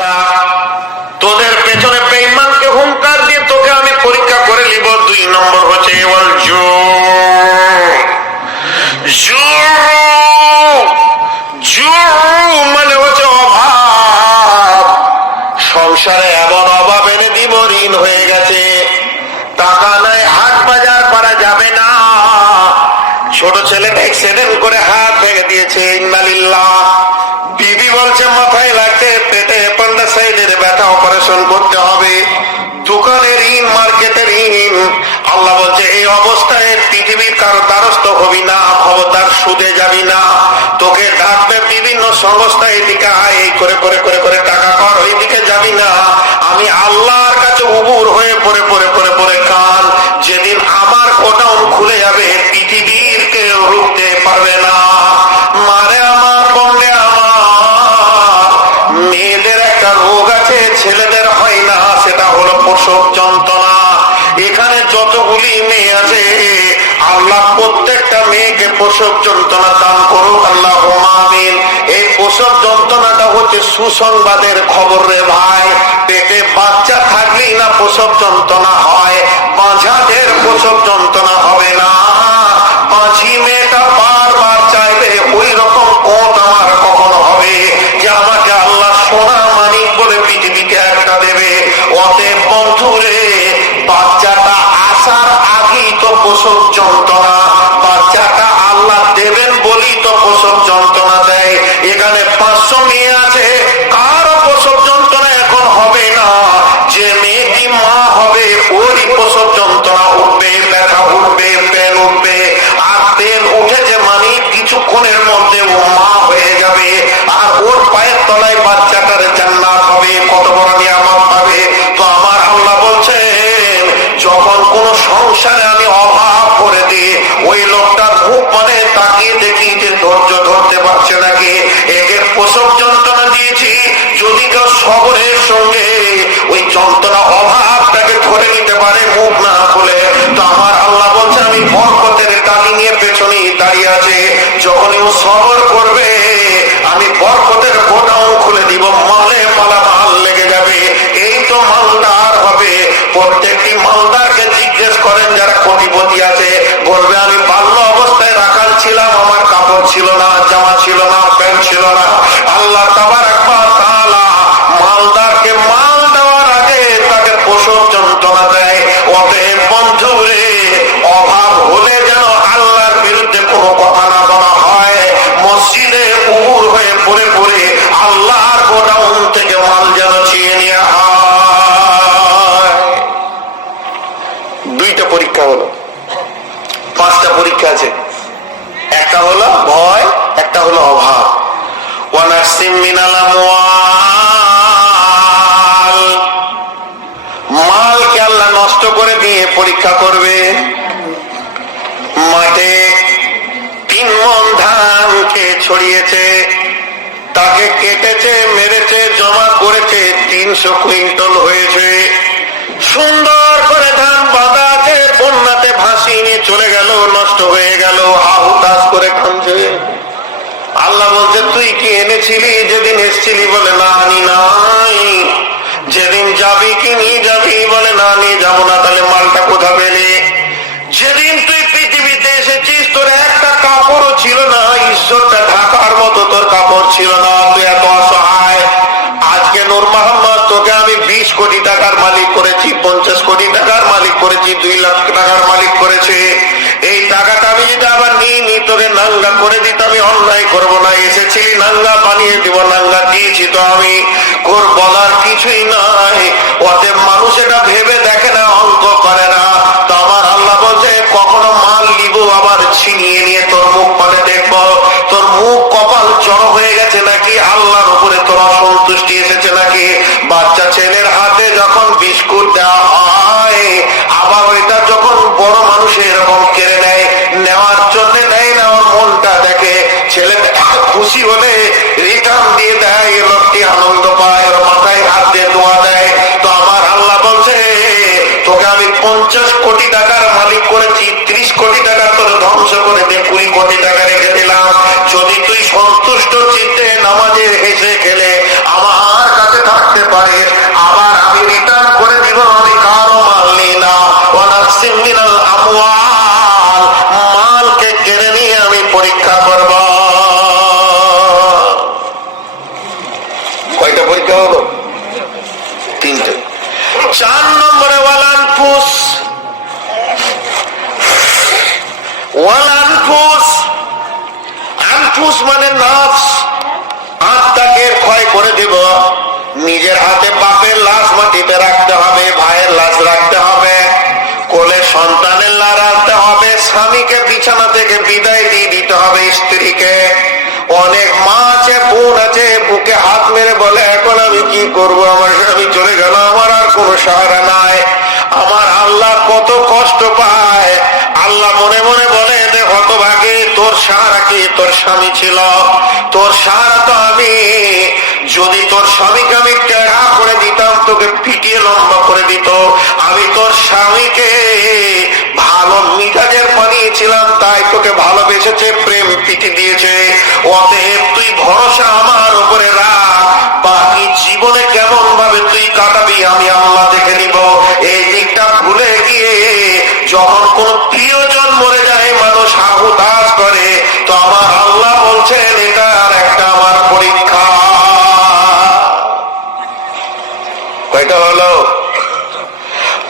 পরীক্ষা। তোদের পেছনে বেঈমানকে হুঙ্কার দিয়ে তোকে আমি পরীক্ষা করে নিব। 2 নম্বর হচ্ছে ওয়াল মানে হচ্ছে অভাব। সংসারে এমন অভাব এনে দিব, ঋণ হয়ে গেছে, টাকা নাই, হাট বাজার করা যাবে না। ছোট ছেলে অ্যাক্সিডেন্ট করে হাত ভেঙে দিয়েছে, ইন্নালিল্লাহ। বিবি বলছে মাথায় লাগছে, পেটে অ্যাপেন্ডিসাইটিসের ব্যথা, অপারেশন করতে হবে। দোকানের ঋণ, মার্কেটের ঋণ। আল্লাহ বলছে এই অবস্থায় পৃথিবীর কারো দ্বারস্থ হবি না, খবরদার সুদে যাবি না। তোকে ডাকবে বিভিন্ন সংস্থা, এদিকে আয়, এই করে করে করে করে টাকা কর, ওইদিকে যাবি না। আমি আল্লাহর কাছে উবুর হয়ে পড়ে পড়ে পড়ে পড়ে কান। যেদিন আমার গোডাউন খুলে যাবে, পৃথিবীর কেউ রুখতে পারবে না। মারে আমার, বন্ধে আমার, মেয়েদের একটা রোগ আছে, ছেলেদের হয় না, সেটা হলো প্রসব যন্ত্রণা। এখানে যতগুলি মেয়ে আছে, আল্লাহ প্রত্যেকটা মেয়েকে প্রসব যন্ত্রণা দান করুক, আল্লাহুম্মা আমিন। এই প্রসব যন্ত্রণাটা হচ্ছে সুসংবাদের খবর রে ভাই। পেটে বাচ্চা থাকলেই না প্রসব যন্ত্রণা হয়, বাঁঝাদের প্রসব যন্ত্রণা হবে না। মাঝি মেয়েটা বারবার চাইবে, ওই রকম কোট আমার কখনো হবে যে আমাকে আল্লাহ সোনা মানিক বলে পৃথিবীতে একটা দেবে। অতএব বন্ধুরে, বাচ্চাটা আসার আগেই তো প্রসব যন্ত্রণা, বাচ্চাটা আল্লাহ দেবেন বলেই তো প্রসব যন্ত্রণা দেয়। এখানে 500 মেয়ে আছে, কারো প্রসব যন্ত্রণা এখন হবে না। যে মেয়েটি মা হবে, ওরই প্রসব যন্ত্রণা উঠবে, ব্যথা উঠবে, পেন উঠবে। আর পেন উঠেছে মানে কিছুক্ষণের মধ্যে ও মা হয়ে যাবে, আর ওর পায়ের তলায় বাচ্চাটার জান্নাত হবে, কত বড় নিয়ামত পাবে। তো আমার আল্লাহ বলছেন, যখন কোন সংসারে আমি অভাব করে দিই, ওই লোকটা খুব মানে তাকিয়ে দেখি যে ধৈর্য ধরতে পারছে নাকি। একে প্রসব যন্ত্রণা দিয়েছি, যদি কেউ সবরের সঙ্গে ওই যন্ত্রণা অভাবটাকে ধরে নিতে পারে মুখ না খুলে, তো আমার আল্লাহ বলছে আমি বরকতের ডালিঙের পেছনেই দাঁড়িয়ে আছে। যখন ও সবর করবে, আমি বরকতের গোডাউন খুলে দিব, মালে মালামাল লেগে যাবে। এই তো মালদার হবে। প্রত্যেকটি মালদারকে জিজ্ঞেস করেন যারা কোটিপতি আছে, বলবে আমি বাল্য অবস্থায় রাখাল ছিলাম, আমার কাপড় ছিল না, জামা ছিল না, প্যান্ট ছিল না। আল্লাহ তাবারক ওয়া তাআলা মালদারকে মাল দেওয়ার আগে তাকে প্রসব যন্ত্রণা দেয়। অতএব বন্ধুরে, অভাব হলে যেন আল্লাহর বিরুদ্ধে কোনো কথা না বলা হয়। মসজিদে উবুর হয়ে পড়ে পড়ে আল্লাহর গোডাউন থেকে মাল যেন ছিনিয়ে নেওয়া হয়। 2টা পরীক্ষা হলো, 5টা পরীক্ষা আছে। একটা হলো ভয়, একটা হলো অভাব। ওয়ানাসিম মিনাল আমওয়াল, মালকে আল্লাহ নষ্ট করে দিয়ে পরীক্ষা করবে। মাঠে 3 মণ ধানকে ছড়িয়েছে, তাকে কেটেছে, মেরেছে, জমা করেছে, 300 কুইন্টাল হয়েছে। সুন্দর করে ধান বাঁধা আছে, বন্যাতে ভাসিয়ে নিয়ে চলে গেল, নষ্ট হয়ে গেল, হাহুতাশ করে কাঁদছে। আল্লাহ বলছে তুই কি এনেছিলি যেদিন এসেছিলি? বলে না আনি নাই। যেদিন যাবি কি নিয়ে যাবি? বলে না নিয়ে যাবো না। তাহলে মালটা কোথা পেলে? যেদিন তুই পৃথিবীতে এসেছিস তোর একটা কাপড়ও ছিল না, ঈশ্বরটা ঢাকার মতো তোর কাপড় ছিল না, তুই এত অসহায়। আজকে নূর মোহাম্মদ তোকে আমি 20 কোটি টাকার মালিক করেছি, 50 কোটি টাকার মালিক করেছি, 2 লাখ টাকার মালিক করেছে। এই টাকাটা আমি যদি আবার নিয়ে নি, তোকে নাঙ্গা করে দিতে আমি অন্যায় করবো না। এসেছিলি নাঙ্গা, বানিয়ে দিব, নাঙ্গা দিয়েছি তো আমি। ওর বলার কিছুই নাই। অতএব মানুষ এটা ভেবে দেখে না, অঙ্ক করে না। তো আমার আল্লাহ বলছে কখনো মাল নিব, আবার ছিনিয়ে নিয়ে তোর মুখ পানে দেখবো। তোর মুখ কপাল জড়ো হয়ে গেছে নাকি? আল্লাহর উপরে তোর অসন্তুষ্টি এসেছে নাকি? বাচ্চা ছেলের হাতে যখন বিস্কুট দেওয়া হয়, আবার ওইটা যখন বড় মানুষ এরকম কেড়ে নেয়, নেওয়ার জন্য নেয় না, ওর মনটা দেখে। ছেলে খুশি হলে রিটার্ন দিয়ে দেয়, লোকটি আনন্দ পায়, ওর মাথায় হাত দিয়ে দোয়া দেয়। তো আমার আল্লাহ বলছে তোকে আমি 50 কোটি টাকার মালিক করেছি, 30 কোটি টাকা তোর ধ্বংস করে দিয়ে 20 কোটি টাকা রেখে দিলাম। যদি তুই সন্তুষ্ট চিত্তে নামাজে হেসে খেলে আমার কাছে থাকতে পারে, আবার আমি রিটার্ন করে দিব, আমি কারো মাল নিই না। ওয়া নাকসিম মিনাল আমওয়াল, মালকে কেড়ে নিয়ে আমি পরীক্ষা করব। কয়টা পরীক্ষা হলো? তিনটে। 4 নম্বরে ওয়াল আনফুস। ওয়াল আনফুস, আনফুস মানে নফস, আত্মাকে ক্ষয় করে দেব। নিজের হাতে বাপের লাশ মাটিতে রাখতে হবে, ভাইয়ের লাশ রাখতে হবে, কোলে সন্তানের লাশ রাখতে হবে, স্বামীকে বিছানা থেকে বিদায় দিয়ে দিতে হবে, স্ত্রীকে। অনেক মা আছে, বোন আছে, বুকে হাত মেরে বলে এখন আমি কি করবো, আমার স্বামী চলে গেল, আমার আর কোনো সাহারা নাই। আমার আল্লাহ কত কষ্ট পায়। আল্লাহ মনে মনে বলে, হতভাগে, তোর সাহারা কি তোর স্বামী ছিল? তোর সাহারা তো আমি। যদি তোর স্বামীকে আমি টেড়া করে দিতাম, তোকে পিটিয়ে লম্বা করে দিত। আমি তোর স্বামীকে ভালো মিজাজের বানিয়েছিলাম, তাই তোকে ভালোবেসেছে, প্রেম পিটি দিয়েছে। অতএব তুই ভরসা আমার উপরে রাখ, বাকি জীবনে কেমন ভাবে তুই কাটাবি আমি আল্লাহ দেখে নিব। এই দিকটা ভুলে গিয়ে যখন কোন প্রিয়জন মরে যায়, মানুষ হাহুতাশ করে, তো আমার আল্লাহ বলছেন এটা আর একটা আমার পরীক্ষা। কয়টা হলো?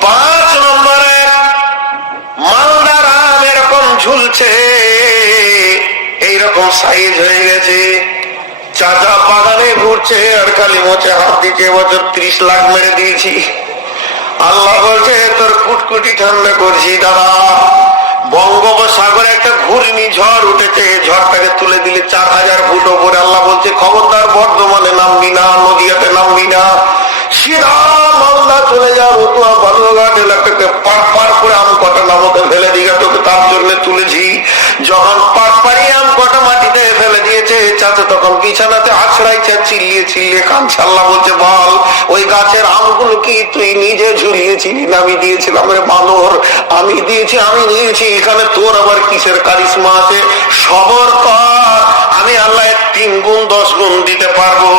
5 নম্বরে মালদার আম এরকম ঝুলছে, এইরকম সাইজ হয়ে গেছে, চাচা বাগানে ঘুরছে আর খালি মোচে হাত দিচ্ছে, এবছর 30 লাখ মেরে দিয়েছি। আল্লাহ বলছে তোর কুটকুটি ঠান্ডা করছি দাদা। বঙ্গোপসাগরে একটা ঘূর্ণি ঝড় উঠেছে, ঝড়টাকে তুলে দিলে 4000 ফুট ওপরে। আল্লাহ বলছে খবরদার বর্ধমানে নামবি না, নদীয়াতে নামবি না, সিধা মালদা চলে যা, রতুয়া বালুরঘাট এলাকাকে পার করে আম কটা নামতে ফেলে দিকে, তোকে তার জন্য তুলেছি। যখন পাড়ি আম কটা মাটিতে ফেলে দিয়েছে, চাচা তখন বিছানাতে আছড়াইছে, চিল্লিয়ে চিল্লিয়ে কাঁদছে। আল্লাহ বলছে বল, ওই গাছের আমগুলো কি তুই নিজে ঝুলিয়েছিলি না আমি দিয়েছিলাম? রে বানর, আমি দিয়েছি, আমি নিয়েছি, এখানে তোর আবার কিসের কারিশমা আছে? সবর কর, আমি আল্লাহ 3 গুণ 10 গুণ দিতে পারবো।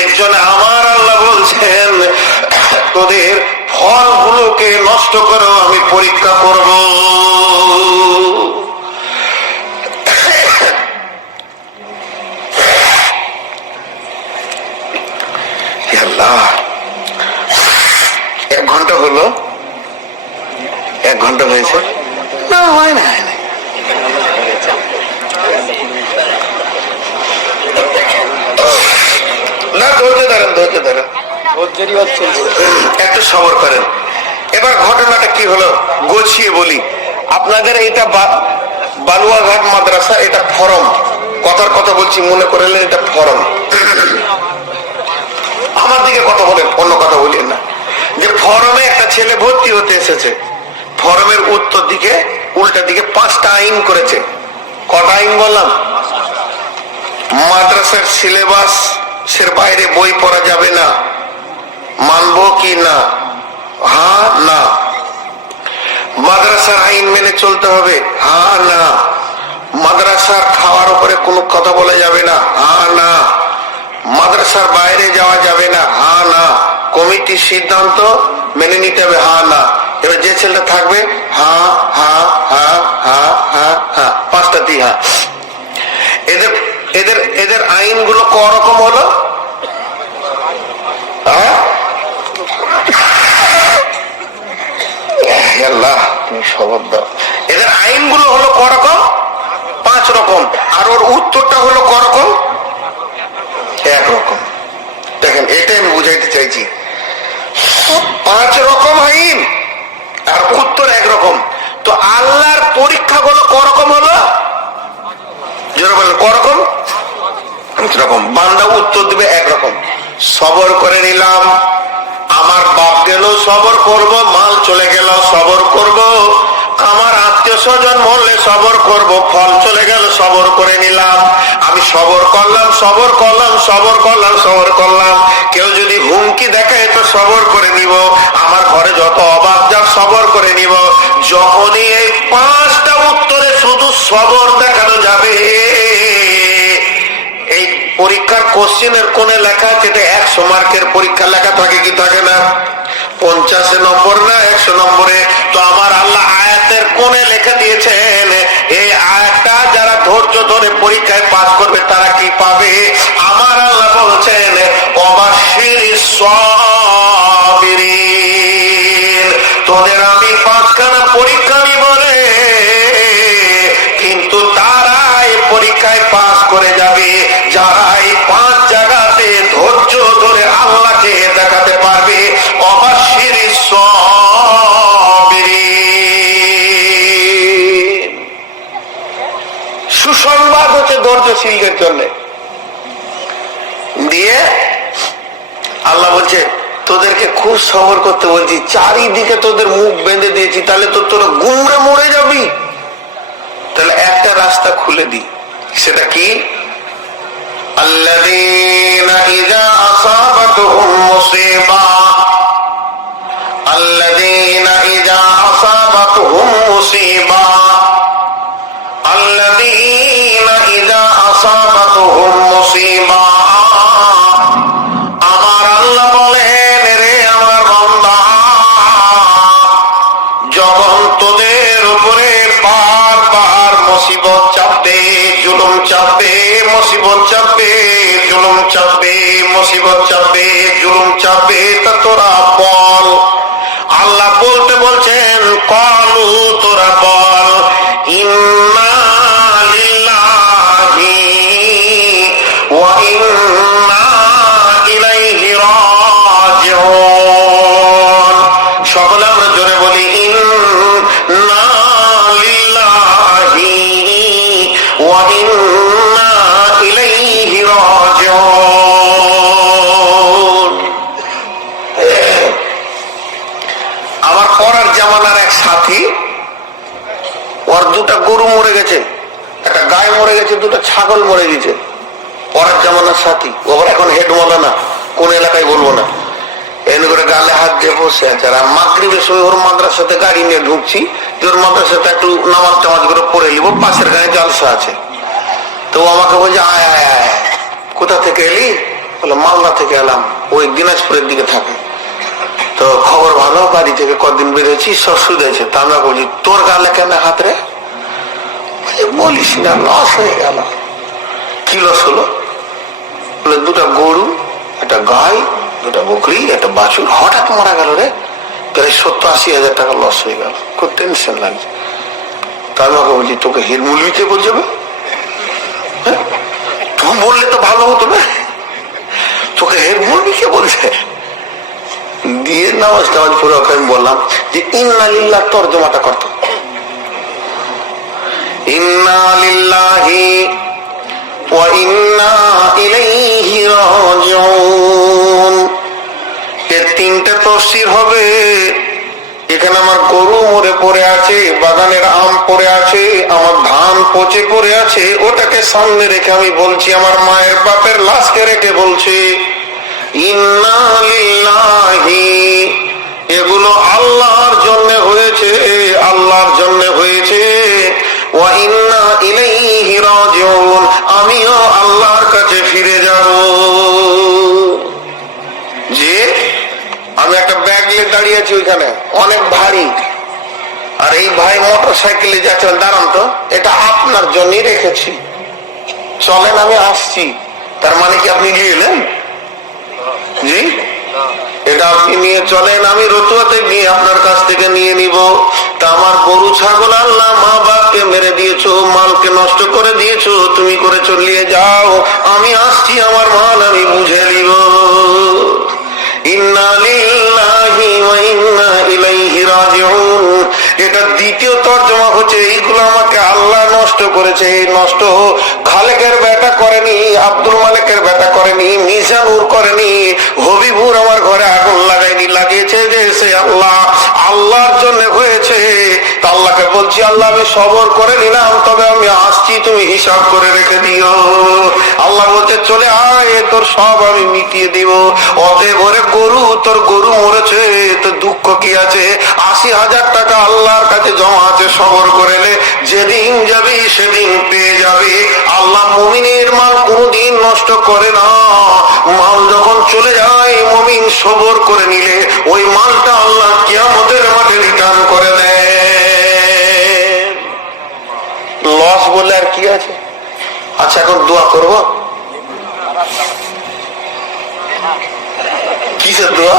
এর জন্য আমার আল্লাহ বলছেন তোদের ফলগুলোকে নষ্ট করো, আমি পরীক্ষা করব। আল্লাহ, 1 ঘন্টা হলো? 1 ঘন্টা হয়েছে না? হয় না, না, ধৈর্য ধরেন, ধৈর্য ধরেন, একটু সবর করেন। এবার ঘটনাটা কি হলো গুছিয়ে বলি আপনাদের। এটা বালুয়াঘাট মাদ্রাসা, এটা ফরম, কথার কথা বলছি, মনে করলেন এটা ফরম। আমার দিকে কথা বলেন, অন্য কথা বলেন না। যে ফরমে একটা ছেলে ভর্তি হতে এসেছে, ফরমের উত্তর দিকে উল্টা দিকে 5টা আইন করেছে। কটা আইন বললাম? মাদ্রাসার সিলেবাস এর বাইরে বই পড়া যাবে না, মানবো কি না? হ্যাঁ না। মাদ্রাসার আইন মেনে চলতে হবে, হ্যাঁ না। মাদ্রাসার খাওয়ার উপরে কোনো কথা বলা যাবে না, হ্যাঁ না। মাদ্রাসার বাইরে যাওয়া যাবে না, হ্যাঁ না। কমিটির সিদ্ধান্ত মেনে নিতে হবে, হ্যাঁ না। এবার যে ছেলেটা থাকবে হ্যাঁ হ্যাঁ হ্যাঁ হ্যাঁ হ্যাঁ হ্যাঁ, 5টাতেই হ্যাঁ। এদের এদের এদের আইনগুলো করকম হলো, এদের আইনগুলো হলো করকম, 5 রকম। আর ওর উত্তরটা হলো করকম, 1 রকম। দেখেন, এটাই আমি বুঝাইতে চাইছি। 5 রকম আইন আর উত্তর 1 রকম। তো আল্লাহর পরীক্ষা গুলো করকম হলো, যারা বলেন করকম, 5 রকম। বান্দা উত্তর দিবে 1 রকম। সবর করে নিলাম, আমার বাপ গেল সবর করব, মাল চলে গেল সবর করব, আমার আত্মীয় স্বজন মরলে সবর করব, ফল চলে গেল সবর করে নিলাম। আমি সবর করলাম, সবর করলাম, সবর করলাম, সবর করলাম। কেউ যদি হুমকি দেখায় তো সবর করে নিব, আমার ঘরে যত অবাক যাক সবর করে নিব। যখনই এই 5টা উত্তরে শুধু সবর দেখানো যাবে, এই পরীক্ষার কোশ্চেনের কোনে লেখা আছে, এটা 100 মার্কের পরীক্ষা লেখা থাকে নম্বরে। তো আমার আল্লাহ আয়াতের কোণে লিখে দিয়েছেন এই আয়াতটা যারা ধৈর্য ধরে পরীক্ষায় পাস করবে তারা কি পাবে। আমার আল্লাহ বলছেন অবাশিরিস সাবিরিন, তোদের আমি 5খানা পরীক্ষা নিব রে, কিন্তু তারাই পরীক্ষায় পাস করে যাবে যারা এই 5 জায়গাতে ধৈর্য ধরে আল্লাহকে দেখাতে পারবে। অবাশিরিস সাবিরিন, সুসংবাদ হচ্ছে ধৈর্যশীলদের জন্য। দিয়ে আল্লাহ বলছে তোদেরকে খুব সবর করতে বলছি, চারিদিকে তোদের মুখ বেঁধে দিয়েছি, তাহলে তো তোরা গুমরে মরে যাবি। তাহলে একটা রাস্তা খুলে দি, সেটা কি? আল্লাযীনা ইযা আসাবাতুহুম মুসিবা, আল্লাযীনা ইযা আসাবাতুহুম মুসিবা, আল্লাযীনা ইযা আসাবাতুহুম মুসিবা। আমার আল্লাহ বলেন রে আমার বান্দা, যখন তোদের উপরে বারবার মুসিবত চাপবে, জুলুম চাপবে, মুসিবত চাপবে, জুলুম চাপবে, মুসিবত চাপবে, জুলুম চাপবে, তা তোরা বল। আল্লাহ বলতে বলছেন কলু, তোরা বল ইন্না লিল্লাহি ওয়া ইন্না ইলাইহি রাজিউন। সকলে আমরা জোরে বলি ইন্না লিল্লাহি ওয়া ইন্না ইলাইহি রাজিউন। আমার পরার জামানার এক সাথী, ওর 2টা গরু মরে গেছে, একটা গাই মরে গেছে, 2টা ছাগল মরে গেছে। পরার জামানার সাথী, ও আবার এখন হেড মৌলানা, কোন এলাকায় বলবো না, এনে করে গালে হাত দিয়ে বসে আছে। আর মাগরিবের সময় ওর মাদ্রাসাতে গাড়ি নিয়ে ঢুকছি, যে ওর মাদ্রাসাতে একটু নামাজ টামাজ করে পড়ে নিব, পাশের গায়ে জলসা আছে। তো আমাকে বলছে আয় আয় আয়, কোথা থেকে এলি? বলে মালদা থেকে এলাম, ওই দিনাজপুরের দিকে থাকে। তো খবর ভালো, বাড়ি থেকে কদিন বেরোচ্ছি, সব শুধেছে। তা আমরা বলছি তোর গালে কেন হাত রে? বলিস না, লস হয়ে গেল। কি লস হলো? বলে 2টা গরু, একটা গাই, 2টা বকরি, একটা বাছুর হঠাৎ মারা গেল রে, প্রায় 70-80 হাজার টাকা লস হয়ে গেল, খুব টেনশন লাগছে। তা আমাকে বলছি তোকে হিরমুলবিতে বলছে, তুমি বললে তো ভালো হতো না, তোকে হিরমুলবিকে বলছে। দিয়ে নামাজ টামাজ পুরো আমি বললাম যে ইন্না লিল্লাহ তর্জমাটা করতো, ইন্না লিল্লাহি ওয়া ইন্না ইলাইহি রাজিউন। এর 3টে তাফসীর হবে। এখানে আমার গরু মরে পড়ে আছে, বাগানের আম পড়ে আছে, আমার ধান পচে পড়ে আছে, ওটাকে সামনে রেখে আমি বলছি, আমার মায়ের বাপের লাশকে রেখে বলছি ইন্না লিল্লাহি, এগুলো আল্লাহর জন্য হয়েছে, আল্লাহর জন্য হয়েছে। ওয়া ইন্না ইলাইহি রাজিউন, আমিও আল্লাহর কাছে ফিরে যাব। যে আমি একটা ব্যাগ নিয়ে দাঁড়িয়ে আছি ওইখানে, অনেক ভারী, আর এই ভাই মোটর সাইকেলে যাচ্ছেন, দাঁড়ান তো, এটা আপনার জন্যই রেখেছি, চলেন আমি আসছি। তার মানে কি আপনি নিয়ে এলেন? জি, এটা আপনি নিয়ে চলেন, আমি রতুয়াতে গিয়ে আপনার কাছ থেকে নিয়ে নিব। তা আমার গরু ছাগল আল্লাহ মা বাপকে মেরে দিয়েছো, মালকে নষ্ট করে দিয়েছো, তুমি করে চলিয়ে যাও, আমি আসছি, আমার মাল আমি বুঝে নিব। ইন্না লিল্লাহি ওয়া ইন্না ইলাইহি রাজিউন। এটা দ্বিতীয় তর্জমা হচ্ছে এইগুলো আমাকে আল্লাহ নষ্ট করেছে। এই নষ্ট খালেকের বেটা করেনি, আব্দুল মালিকের বেটা করেনি, মিজানুর করেনি, হবিবুর আমার ঘরে আগুন লাগাইনি, লাগিয়েছে যে সে আল্লাহ, আল্লাহর জন্য হয়েছে। তা আল্লাহকে বলছি আল্লাহ আমি সবর করে নিলাম, তবে আমি আসছি, তুমি হিসাব করে রেখে দিও। আল্লাহ বলছে চলে আয়, তোর সব আমি মিটিয়ে দিব। অতএব ওরে গরু, তোর গরু মরেছে, তোর দুঃখ কি আছে? 80,000 টাকা আল্লাহর কাছে জমা আছে, সবর করে নে, যেদিন যাবি সেদিন পেয়ে যাবি। আল্লাহ মুমিনের মাল কোনদিন নষ্ট করে না। মাল যখন চলে যায়, মুমিন সবর করে নিলে ওই মালটা আল্লাহ কিয়ামতের মাঠে আর কি আছে? আচ্ছা, এখন দোয়া করব। কিসের দোয়া?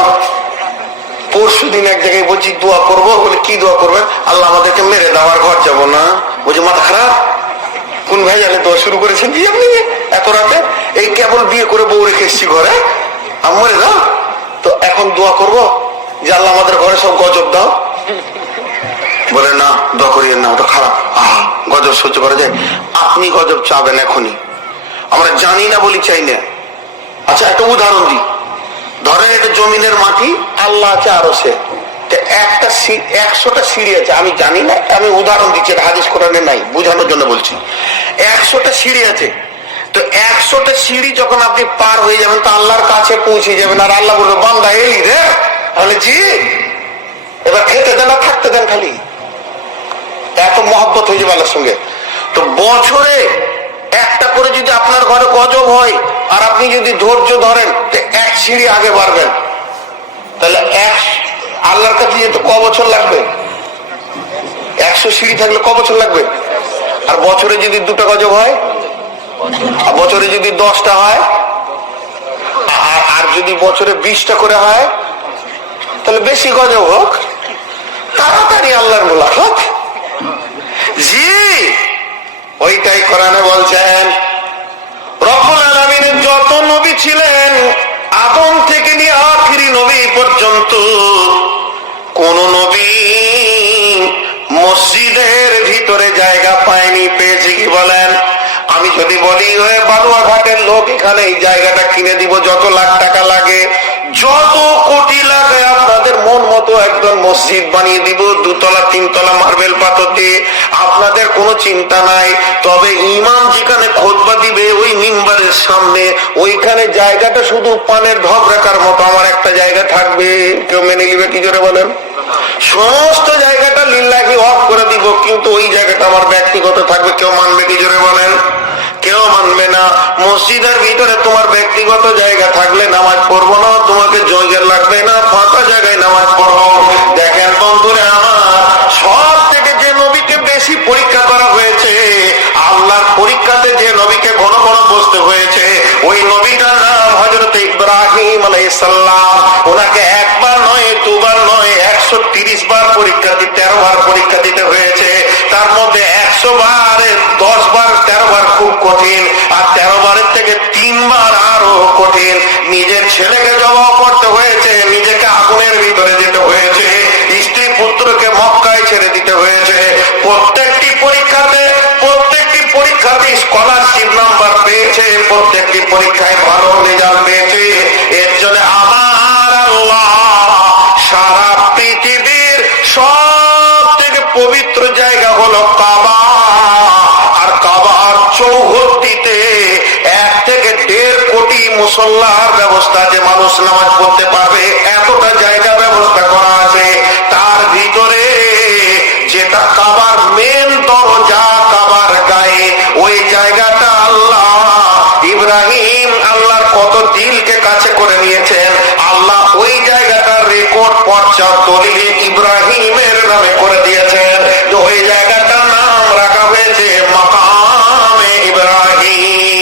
পরশু দিন এক জায়গায় বলছি দোয়া করব, বলে কি দোয়া করবেন? আল্লাহ আমাদেরকে মেরে দেওয়ার ঘর যাবো না। বলছি মাথা খারাপ, কোন ভাই জানে দোয়া শুরু করেছেন কি আপনি এত রাতে? এই কেবল বিয়ে করে বউ রেখে এসছি ঘরে, মরে দাও। তো এখন দোয়া করব যে আল্লাহ আমাদের ঘরে সব গজব দাও। বলে না, দোয়া করিয়েন না, ওটা খারাপ। গজব সহ্য করা যায়? আপনি গজব চাবেন এখনই, আমরা জানি না বলি চাই না। আচ্ছা, একটা উদাহরণ দিই। ধরেন এটা জমিনের মাটি, আল্লাহ আছে আরো সে, একটা 100টা সিঁড়ি আছে, আমি জানি না, আমি উদাহরণ দিচ্ছি, হাদিস কোরআনে নাই, বোঝানোর জন্য বলছি। 100টা সিঁড়ি আছে, তো 100টা সিঁড়ি যখন আপনি পার হয়ে যাবেন তো আল্লাহর কাছে পৌঁছে যাবেন, আর আল্লাহ বলবে বান্দা এলি রে, তাহলে জি এবার খেতে দেন, থাকতে দেন, খালি এত মহব্বত হয়ে যাবে আল্লাহর সঙ্গে। তো বছরে একটা করে যদি আপনার ঘরে গজব হয় আর আপনি যদি ধৈর্য ধরেন, এক সিঁড়ি আগে বাড়বেন, তাহলে আল্লাহর কাছে যেতে ক বছর লাগবে? 100 সিঁড়ি থাকলে ক বছর লাগবে? আর বছরে যদি 2টা গজব হয়, আর বছরে যদি 10টা হয়, আর যদি বছরে 20টা করে হয়, তাহলে বেশি গজব হোক, তাড়াতাড়ি আল্লাহর মুলাকাত। জি, ওইটাই কোরআনে বলছেন। রব্বুল আলামিনের যত নবী ছিলেন, আদম থেকে নিয়ে আখিরি নবী পর্যন্ত, কোন নবী মসজিদের ভিতরে জায়গা পায়নি। পেয়েছে কি বলেন? আমি যদি বলি ওই বালুয়াঘাটের লোক, এখানে এই জায়গাটা কিনে দিব, যত লাখ টাকা লাগে, যত কোটি লাগে, আপনাদের মন মতো একদম মসজিদ বানিয়ে দিব, 2 তলা 3 তলা মার্বেল পাথর দিয়ে, আপনাদের কোনো চিন্তা নাই। তবে ইমাম যেখানে খুতবা দিবে ওই মিম্বারের সামনে, ওইখানে জায়গাটা শুধু পানের ঢপ রাখার মতো আমার একটা জায়গা থাকবে। কেউ মেনে নিবে কি জোরে বলেন? সমস্ত জায়গাটা লিল্লাহি ওয়াকফ করে দিব, কিন্তু ওই জায়গাটা আমার ব্যক্তিগত থাকবে। কেউ মানবে কি জোরে বলেন? কেউ মানবে না। মসজিদের ভিতরে তোমার ব্যক্তিগত জায়গা থাকলে নামাজ পড়বো না, তোমাকে জায়গা লাগবে না, ফাঁকা জায়গায় নামাজ পড়বো। দেখেন বন্ধুরা আমার, সব থেকে যে নবীকে বেশি পরীক্ষা করা হয়েছে, আল্লাহর পরীক্ষাতে যে নবীকে ঘন ঘন বসতে হয়েছে, ওই নবীটার নাম হযরত ইব্রাহিম আলাইহিস সালাম। ওনাকে একবার নয়, দুবার নয়, 130 বার পরীক্ষা দিতে, 13 বার পরীক্ষা দিতে হয়েছে। তার মধ্যে 100 বারে 10 বার 13 বার খুব কঠিন, আর 13 বারের থেকে 3 বার আরো কঠিন। নিজের ছেলেকে জবাই করতে হয়েছে, নিজেকে আগুনের ভিতরে যেতে হয়েছে, স্ত্রী পুত্রকে মক্কায় ছেড়ে দিতে হয়েছে। প্রত্যেকটি পরীক্ষাতে স্কলারশিপ নাম্বার পেয়েছে, প্রত্যেকটি পরীক্ষায় ভালো রেজাল্ট পেয়েছে। এর জন্য আমার আল্লাহ সারা পৃথিবীর সব থেকে পবিত্র জায়গা হলো কাবা, আর কাবার চৌহদ্দিতে 1 থেকে 1.5 কোটি মুসল্লার ব্যবস্থা আছে, মানুষ নামাজ পড়তে পারবে, এতটা জায়গা ব্যবস্থা করা আছে। তার ভিতরে যেটা কাবার মেন দরজা, কাবার গায়ে, ওই জায়গাটা আল্লাহ ইব্রাহিম, আল্লাহর কত দিলকে কাছে করে নিয়েছেন, আল্লাহ ওই জায়গাটার রেকর্ড পর্চা দলিলে ইব্রাহিমের নামে করে দিয়েছেন। ওই জায়গাটার নাম রাখা হয়েছে মাকামে ইব্রাহিম।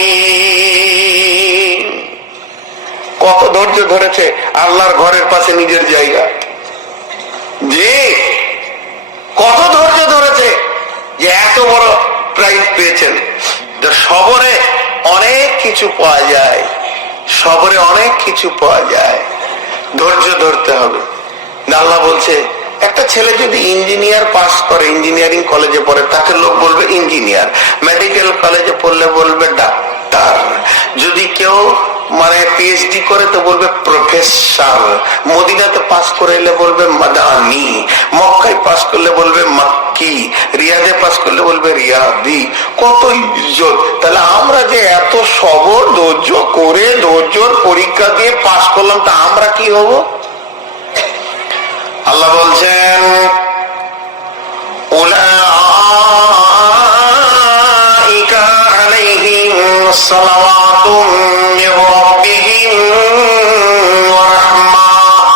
কত ধৈর্য ধরেছে আল্লাহর ঘরের পাশে নিজের জায়গা। জি, কত ধৈর্য ধরেছে যে এত বড় প্রাইজ পেয়েছেন। সবরে অনেক কিছু পাওয়া যায়, সবরে অনেক কিছু পাওয়া যায়, ধৈর্য ধরতে হবে। আল্লাহ বলছে, একটা ছেলে যদি ইঞ্জিনিয়ার পাস করে, ইঞ্জিনিয়ারিং কলেজে পড়ে, তাকে লোক বলবে ইঞ্জিনিয়ার। মেডিকেল কলেজে পড়লে বলবে ডাক্তার। যদি কেউ পিএইচডি করে তো বলবে প্রফেসর। মদিনাতে পাস করে এলে বলবে মাদানি, মক্কায় পাস করলে বলবে মাক্কি, রিয়াদে পাস করলে বলবে রিয়াদি। কত ইজ্জত! তাহলে আমরা যে এত সবর ধৈর্য করে ধৈর্যর পরীক্ষা দিয়ে পাস করলাম, তা আমরা কি হব? আল্লাহ বলছেন, উলাইকা আলাইহিম সালাওয়াতুম মির রাব্বিহিম ওয়া রাহমাহ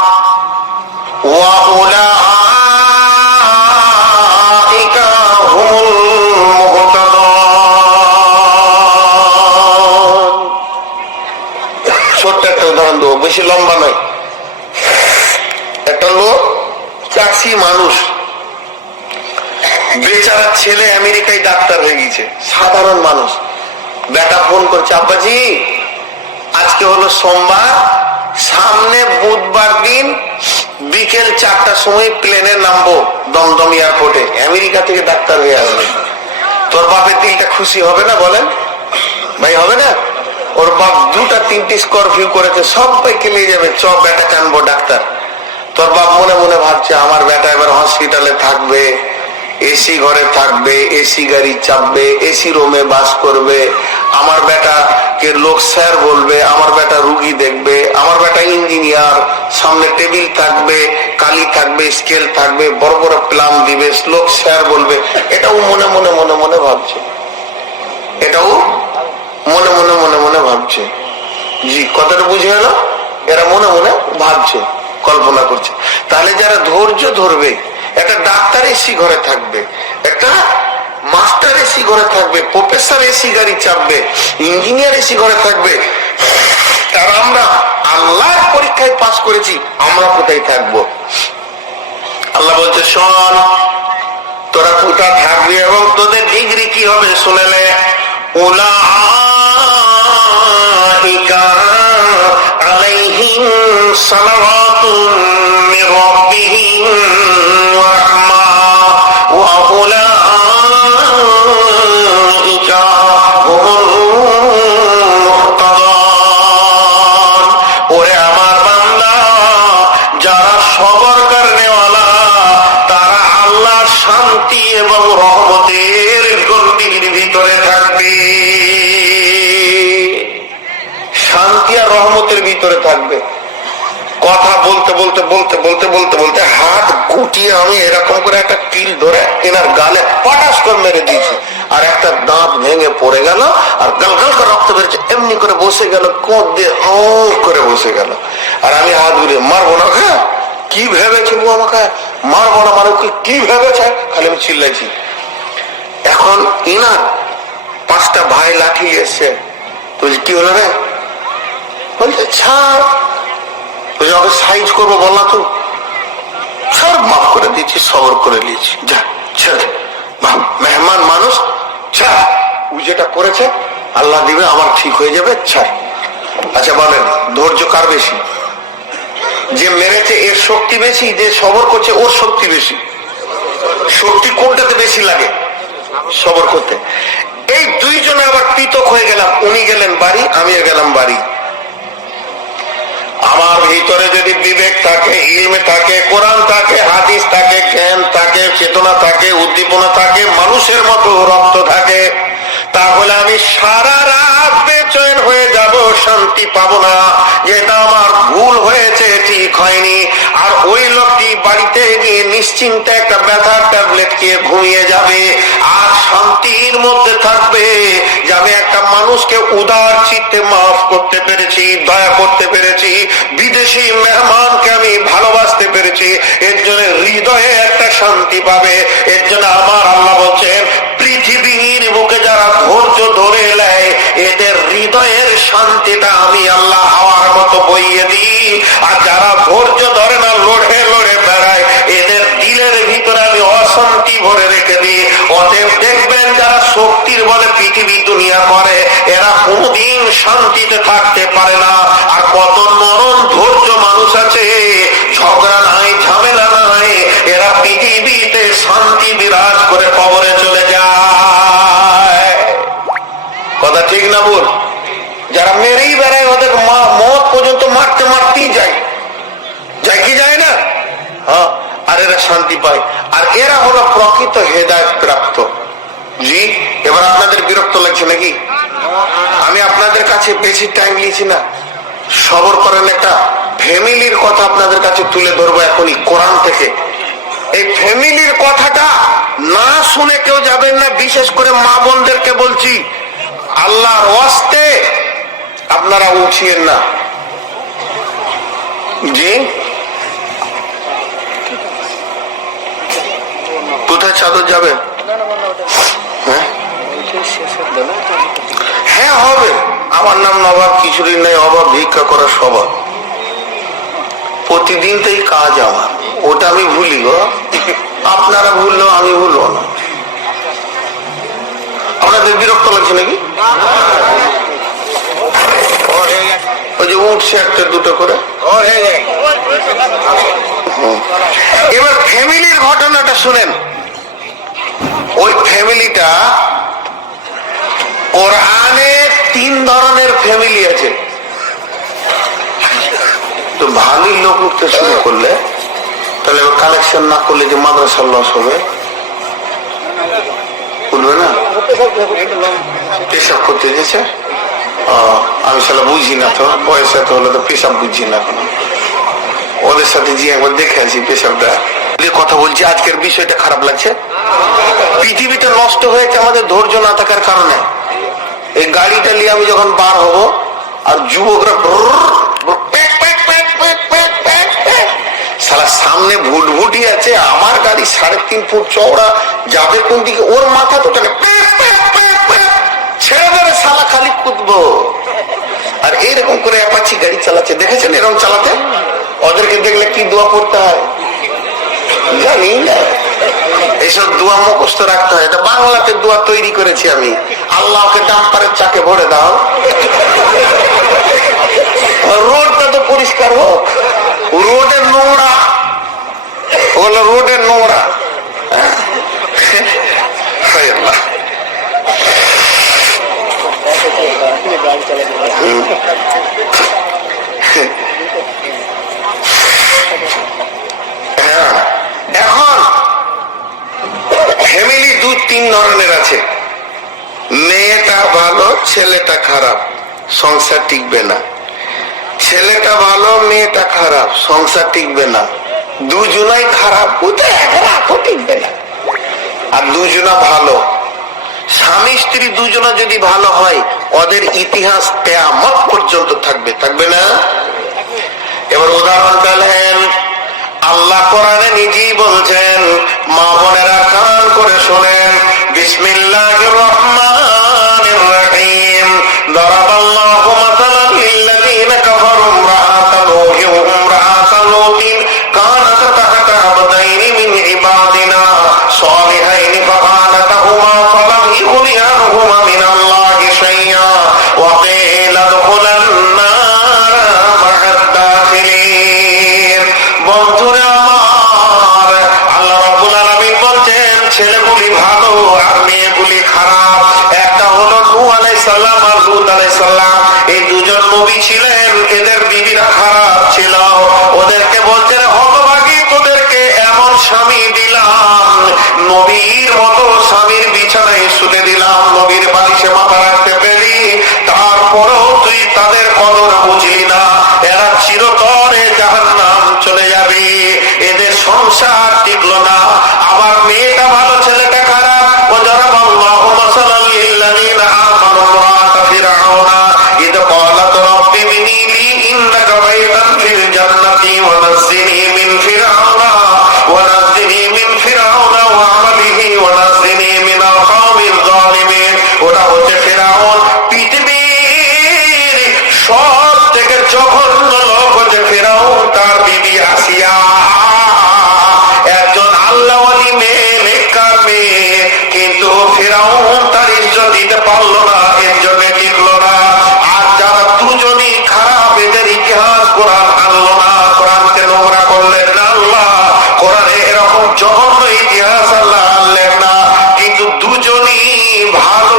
ওয়া উলাইকা হুমুল মুহতাদুন। বেশি লম্বা নয়। একটা লোক চাষি মানুষ, বেচারা ছেলে আমেরিকায় ডাক্তার হয়ে গেছে, সাধারণ মানুষ। বেটা ফোন করছে, আব্বাজি আজকে হলো সোমবার, সামনে বুধবার দিন বিকেল 4টার সময় প্লেনে নামবো দমদম এয়ারপোর্টে, আমেরিকা থেকে ডাক্তার হয়ে আসবে। তোর বাপের দিলটা খুশি হবে না বলেন ভাই? হবে না? ওর বাপ 2টা 3টি স্করপিও করেছে, সবাইকে নিয়ে যাবে, চ বেটা কানবো ডাক্তার। তোর বাপ মনে মনে ভাবছে আমার বেটা এবার হসপিটালে থাকবে, এসি ঘরে থাকবে, এসি গাড়ি চাপবে, এসি রুমে বাস করবে, আমার বেটাকে লোক স্যার বলবে, আমার বেটা রুগী দেখবে, আমার বেটা ইঞ্জিনিয়ার, সামনে টেবিল থাকবে, কালি থাকবে, স্কেল থাকবে, বড় বড় প্লাম দিবে, লোক স্যার বলবে। এটাও মনে মনে মনে মনে ভাবছে, এটাও মনে মনে মনে মনে ভাবছে। জি, কথাটা বুঝে গেল? এরা মনে মনে ভাবছে, কল্পনা করছে। তাহলে যারা ধৈর্য ধরবে, একটা ডাক্তার এসি ঘরে থাকবে, একটা মাস্টার এসি ঘরে থাকবে, প্রফেসর এসি গাড়ি চাপবে, ইঞ্জিনিয়ার এসি ঘরে থাকবে, আর আমরা আল্লাহর পরীক্ষায় পাস করেছি, আমরা কোথায় থাকবো? আল্লাহ বলছে, শোন, তোরা কোথায় থাকবি এবং তোদের ডিগ্রি কি হবে শুনে নে। উলাইকা আলাইহিম সালাওয়াতুম মির রাব্বিহিম ওয়া রাহমা ওয়া উলাইকা হুমুল মুহতাদুন। ওরে আমার বান্দা, যারা সবর করনেওয়ালা তারা আল্লাহর শান্তি এবং রহমতের গণ্ডির ভিতরে থাকবে, শান্তি আর রহমতের ভিতরে থাকবে। কথা বলতে বলতে বলতে বলতে বলতে বলতে হাত গুটিয়ে আমি এরকম করে একটা কিল ধরে এনার গালে পটাশ করে মেরে দিয়েছি, আর একটা দাঁত ভেঙে পড়ে গেল, আর গালগাল করে রক্ত বেরোচ্ছে, এমনি করে বসে গেল, কোঁদ দিয়ে করে বসে গেল। আর আমি হাত ঘুরিয়ে, মারবো না, হ্যাঁ কি ভেবেছে ও আমাকে, মারবো না মানে কি ভেবেছে, খালি আমি চিল্লাইছি। এখন ইনার 5টা ভাই লাঠি এসছে, বলছি কি হলো রে? বলছে ছাড়, ওকে সাইজ করবো বল না তো, ছাড়, মাফ করে দিয়েছি, সবর করে নিয়েছি, যা ছেড়ে, মেহমান মানুষ, ছাড়, ও যেটা করেছে আল্লাহ দিবে, আমার ঠিক হয়ে যাবে, ছাড়। আচ্ছা বলেন, ধৈর্য কার বেশি? যে মেরেছে এর শক্তি বেশি, যে সবর করছে ওর শক্তি বেশি? শক্তি কোনটাতে বেশি লাগে? সবর করতে। এই দুইজনে আবার পৃথক হয়ে গেলাম, উনি গেলেন বাড়ি, আমিও গেলাম বাড়ি। আমার ভিতরে যদি বিবেক থাকে, ইলমে থাকে, কোরআন থাকে, হাদিস থাকে, জ্ঞান থাকে, চেতনা থাকে, উদ্দীপনা থাকে, মানুষের মতো রক্ত থাকে, তাহলে আমি সারা রাত বেচৈন হয়ে যাব, শান্তি পাবো না, যেটা আমার ভুল হয়েছে, ঠিক হয়নি। আর ওই লোকটি বাড়িতে গিয়ে নিশ্চিন্তে একটা ব্যথার ট্যাবলেট খেয়ে ঘুমিয়ে যাবে, আর শান্তির মধ্যে থাকবে যে আমি একটা মানুষকে উদার চিত্তে মাফ করতে পেরেছি, দয়া করতে পেরেছি, বিদেশি মেহমানকে আমি ভালোবাসতে পেরেছি, এর জন্য হৃদয়ে একটা শান্তি পাবে। এর জন্য আমার আল্লাহ বলছেন, পৃথিবীর বুকে যারা ধৈর্য ধরে নেয়, এদের হৃদয়ের শান্তিটা আমি আল্লাহ হাওয়ার মতো বইয়ে দিই, আর যারা ধৈর্য ধরে না, লড়ে লড়ে বেড়ায়, এদের দিলের ভিতরে আমি অশান্তি ভরে রেখে দিই। অতএব দেখবেন যারা শক্তির বলে পৃথিবী দুনিয়া করে, এরা কোনদিন শান্তিতে থাকতে পারে না। আর কত নরম ধৈর্য মানুষ আছে, ঝগড়া নাই, ঝামেলা নাই, এরা পৃথিবীতে শান্তি বিরাজ করে কবরে চলে যায়। কথা ঠিক না বল? যারা মেরেই বেড়ায়, ওদের মত পর্যন্ত মারতে মারতেই যায়, যায় কি যায় না? হ্যাঁ, আর এরা শান্তি পায়, আর এরা হলো প্রকৃত হেদায়েত প্রাপ্ত। জি, এবার আপনাদের বিরক্ত লাগছে নাকি? আমি আপনাদের কাছে বেশি টাইম নিয়েছি না, সবর করেন। একটা ফ্যামিলির কথা আপনাদের কাছে তুলে ধরবো এখনই কোরআন থেকে। এই ফ্যামিলির কথাটা না শুনে কেউ যাবেন না, বিশেষ করে মা বোনদেরকে বলছি, আল্লাহর ওয়াস্তে আপনারা উঠিয়েন না। জি, কোথায় চাদর যাবে? হ্যাঁ হবে, আমার নাম নবাব, কিছুদিন নেই অভাব, ভিক্ষা করার স্বভাব। প্রতিদিন তো এই কাজ আমার, ওটা আমি ভুলি গো, আপনারা ভুললেও আমি ভুলবো না। আপনাদের বিরক্ত লাগছে নাকি? ওই যে উঠছে একটা দুটো করে। এবার ফ্যামিলির ঘটনাটা শুনেন। ওই ফ্যামিলিটা, কোরআনে 3 ধরনের ফ্যামিলি আছে। তো ভালোই লোক উঠতে শুরু করলে তাহলে কালেকশন না করলে যে মাদ্রাসা লস হবে, উঠবে না। পেশাব করতে দিয়েছে, আমি সেটা বুঝি না, তো বয়স এত হলে তো পেশাব বুঝছি না এখন। ওদের সাথে যে একবার দেখে আছি পেশাবটা, কথা বলছি। আজকের বিষয়টা খারাপ লাগছে। পৃথিবীটা নষ্ট হয়েছে আমাদের ধৈর্য না থাকার কারণে। এই গাড়িটা নিয়ে আমি যখন বার হব আর যুবকরা সারা সামনে ভুটভুটি আছে, আমার গাড়ি 3.5 ফুট চওড়া, যাবে কোন দিকে ওর মাথা তো টানে, ছেড়ে দেবে সালা, খালি কুদবো। আর এইরকম করে অ্যাপাচি গাড়ি চালাচ্ছে, দেখেছেন এরকম চালাতে? ওদেরকে দেখলে কি দোয়া পড়তে হয় জানি না। এইসব দোয়া মুখস্থ রাখতে হয়। এটা বাংলাতে দোয়া তৈরি করেছি আমি, আল্লাহকে ডাম্পারের চাকে ভরে দাও, রোডটা তো পরিষ্কার হোক। রোডের নোংরা, ওগুলো রোডের নোংরা। এখন ফ্যামিলি 2-3 ধরনের আছে। মেয়েটা ভালো, ছেলেটা খারাপ, সংসার টিকবে না। ছেলেটা ভালো, মেয়েটা খারাপ, সংসার টিকবে না। দুজনাই খারাপ, ওটা একরাতও টিকবে না। আর দুজনা ভালো, স্বামী স্ত্রী দুজনা যদি ভালো হয়, ওদের ইতিহাস কিয়ামত পর্যন্ত থাকবে, থাকবে না? এবার উদাহরণ পেলেন, আল্লাহ কোরআনে নিজেই বলছেন, মা বোনেরা কান করে শোনেন। বিসমিল্লাহির রহমানির রহিম। দারাবাল্লাহু মাসালান লিল্লাযীনা কাফারু ইমরাআতা নূহিন ওয়া ইমরাআতা লূতিন কানাতা তাহতা আবদাইনি মিন ইবাদিনা সালিহাইনি ফাখানাতাহুমা ফালাম ইগনিয়া আনহুমা মিনাল্লাহি শাইআ ওয়া কিলা দুখুলান নার মা'আদ দাখিলিন। বন্ধুরা আমার, আল্লাহ রাব্বুল আলামিন বলছেন ছেলেগুলি ভালো আর মেয়েগুলি খারাপ। একটা হলো নূহ আলাইহিস সালাম আর লূত আলাইহিস সালাম। এই দুজন নবী ছিলেন, এদের বিবিরা খারাপ ছিল। ওদেরকে বলছেন হতভাগী, তোদেরকে এমন স্বামী দিলাম, নবীর মতো স্বামীর বিছানায় শুতে দিলাম, নবীর বালিশে মাথা রাখতে পেলি, তারপরেও তুই তাদের কদর বুঝলি না। এরা চিরতরে জাহান্নাম চলে যাবে, এদের সংসার টিকলো না। আবার মেয়েটা ভালো, ছেলেটা খারাপ। ওয়াজারাবাল্লাহু মাসালান লিল্লাযীনা আমানু ইমরাআতা ফিরআউনা ইয ক্বালাত রাব্বি ইবনি লি ইন্নাকা বাইতান ফিল জান্নাতি ওয়া নাজ্জিনি মিন ফিরআউনা ওয়া আমালিহি ওয়া নাজ্জিনি মিনাল কওমিল যালিমিন। ওটা হচ্ছে ফিরআউন। পৃথিবীর সব থেকে জঘন্য লোক হচ্ছে ফিরআউন, তার বিবি আসিয়া। একজন আল্লাহওয়ালি মেয়ে, নেককার মেয়ে, কিন্তু ফিরআউন তার ইজ্জত দিতে পারলো না, এর জন্য টিকলো না। আর যারা দুজনই খারাপ, এদের ইতিহাস কোরআন আনলো না, কোরআনকে নোংরা করলেন না আল্লাহ। কোরআনে এরকম জঘন্য ইতিহাস আল্লাহ আনলেন না, কিন্তু দুজনই ভালো।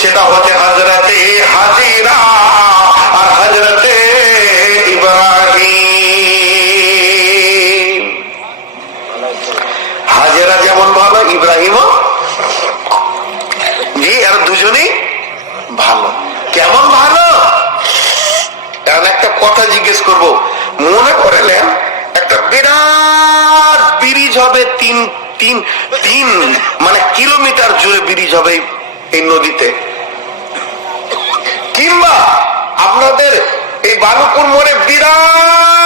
সেটা হচ্ছে হযরতে হাজেরা আর হযরতে ইব্রাহিম। হাজেরা যেমন ভালো, ইব্রাহিমও জি, আর দুজনই ভালো। কেমন ভালো? এখন একটা কথা জিজ্ঞেস করব। মনে করলেন একটা বিরাট ব্রিজ হবে, তিন মানে কিলোমিটার জুড়ে ব্রিজ হবে এই নদীতে, কিংবা আপনাদের এই বালুপুর মোড়ে বিরাট